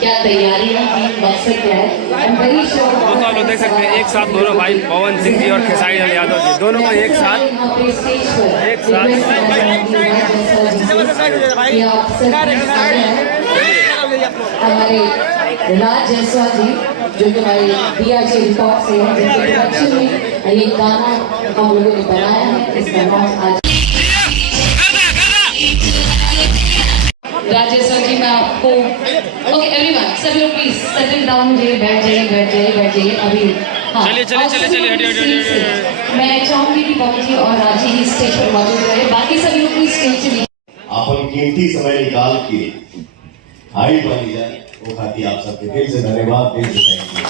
क्या तैयारियां की, मकसद क्या है। दोस्तों आप लोग देख सकते हैं एक साथ दोनों भाई पवन सिंह जी और खेसारी लाल यादव जी दोनों को एक साथ हमारे राज जायसवाल जी जो कि हमारे DRJ रिकॉर्ड से हैं, जिनके बच्चे में ये गाना हम लोगों ने बनाया है। इसका नाम आज राजेश्वर जी। मैं आपको ओके एवरीवन, सभी लोग प्लीज सेटल डाउन हो जाइए, बैठ जाइए अभी। हाँ, चलिए मैं चाहूंगी कि पवन जी और राजी ही स्टेज पर मौजूद रहे, बाकी सभी लोग प्लीज स्टेज से अपन कीमती समय निकाल के आई बनी जाए वो खाती आप सबके दिल से धन्यवाद, दिल से थैंक यू।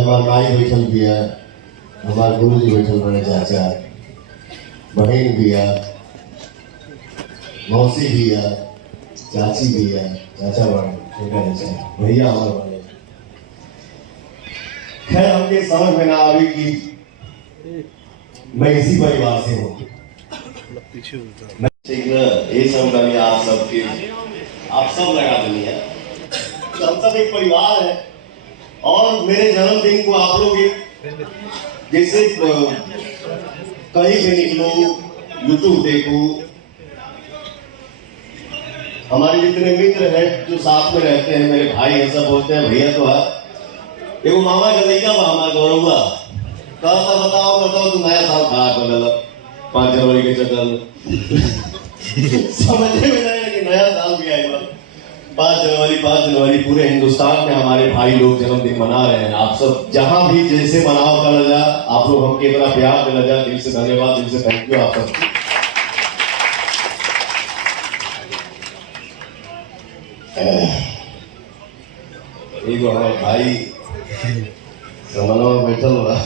हमारे भाई बैठल भी है, हमारे गुरु जी बैठल बड़े, चाचा बहन भी है, मौसी भी है, चाची भी है, चाचा बड़े, छोटा चाचा भैया हमारे बड़े। खैर हमके समझ में ना आवे कि मैं इसी परिवार से हूँ। ये सब कभी आप सबके आप सब लगा देनी है, हम सब एक परिवार है। और मेरे जन्मदिन को आप लोग जैसे कहीं भी निकलो, यूट्यूब देखो, हमारे जितने मित्र हैं जो साथ में रहते हैं, मेरे भाई हैं, सब बोलते हैं भैया तो है एगो मामा जलैया बा हमारा गौरवा कहता बताओ तू नया साल खराब कर देला 5 जनवरी के चक्कर में। समझ में नहीं आया कि नया साल भी आएगा। 5 जनवरी पूरे हिंदुस्तान में हमारे भाई लोग जन्मदिन मना रहे हैं। आप सब जहां भी जैसे मनाओ कर जा, आप लोग हमके इतना प्यार दिला जा, दिल से धन्यवाद, दिल से थैंक यू आप सब। एक हमारे भाई समन्वय बैठल हो रहा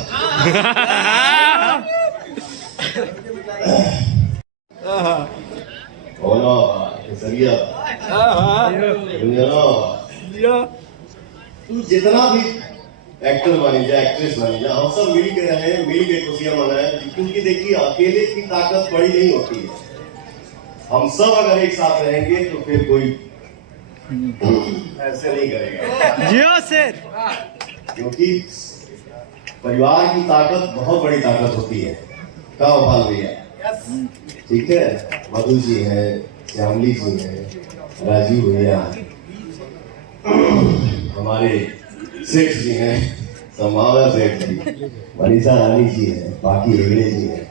तू जितना भी एक्टर बनी जा, एक्ट्रेस बनी जा, हम सब मिल के रहे, मिल के खुशियां मनाए। क्योंकि देखिए अकेले की ताकत बड़ी नहीं होती है, हम सब अगर एक साथ रहेंगे तो फिर कोई ऐसे नहीं करेगा। जियो सर, क्योंकि परिवार की ताकत बहुत बड़ी ताकत होती है। क्या भाल भैया, ठीक है, मधु जी है, श्यामली जी है, राजीव भैया, हमारे सेठ जी हैं, संभावना सेठ जी, मनीषा रानी जी है, बाकी हेगड़े जी है।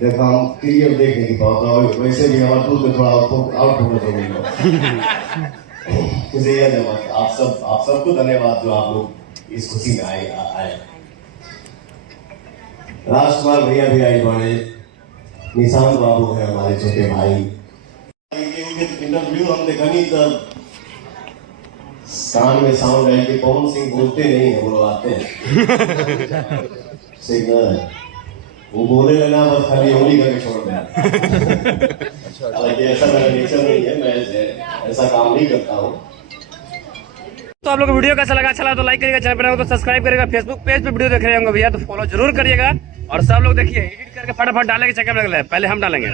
देखो हम क्लियर देखने की बात, वैसे भी हमारे दूध में थोड़ा आउट होना चाहिए। आप सबको धन्यवाद जो आप लोग इस खुशी में आए। राजकुमार भैया भी आए बड़े, निशांत बाबू है हमारे छोटे भाई। इंटरव्यू हम देखा नहीं तब कान में साउंड है कि पवन सिंह बोलते नहीं है, वो आते हैं सिग्नल, वो बोले लेना बस खाली उंगली करके छोड़ देना। हालांकि ऐसा मेरा नेचर नहीं है, मैं ऐसा काम नहीं करता हूँ। तो आप लोग को वीडियो कैसा लगा, अच्छा लगा तो लाइक करिएगा, चैनल पर तो सब्सक्राइब करिएगा, फेसबुक पेज पे वीडियो देख रहे होंगे भैया तो फॉलो जरूर करिएगा। और सब लोग देखिए एडिट करके फटाफट डालेंगे, चक्कर लग रहा है, पहले हम डालेंगे।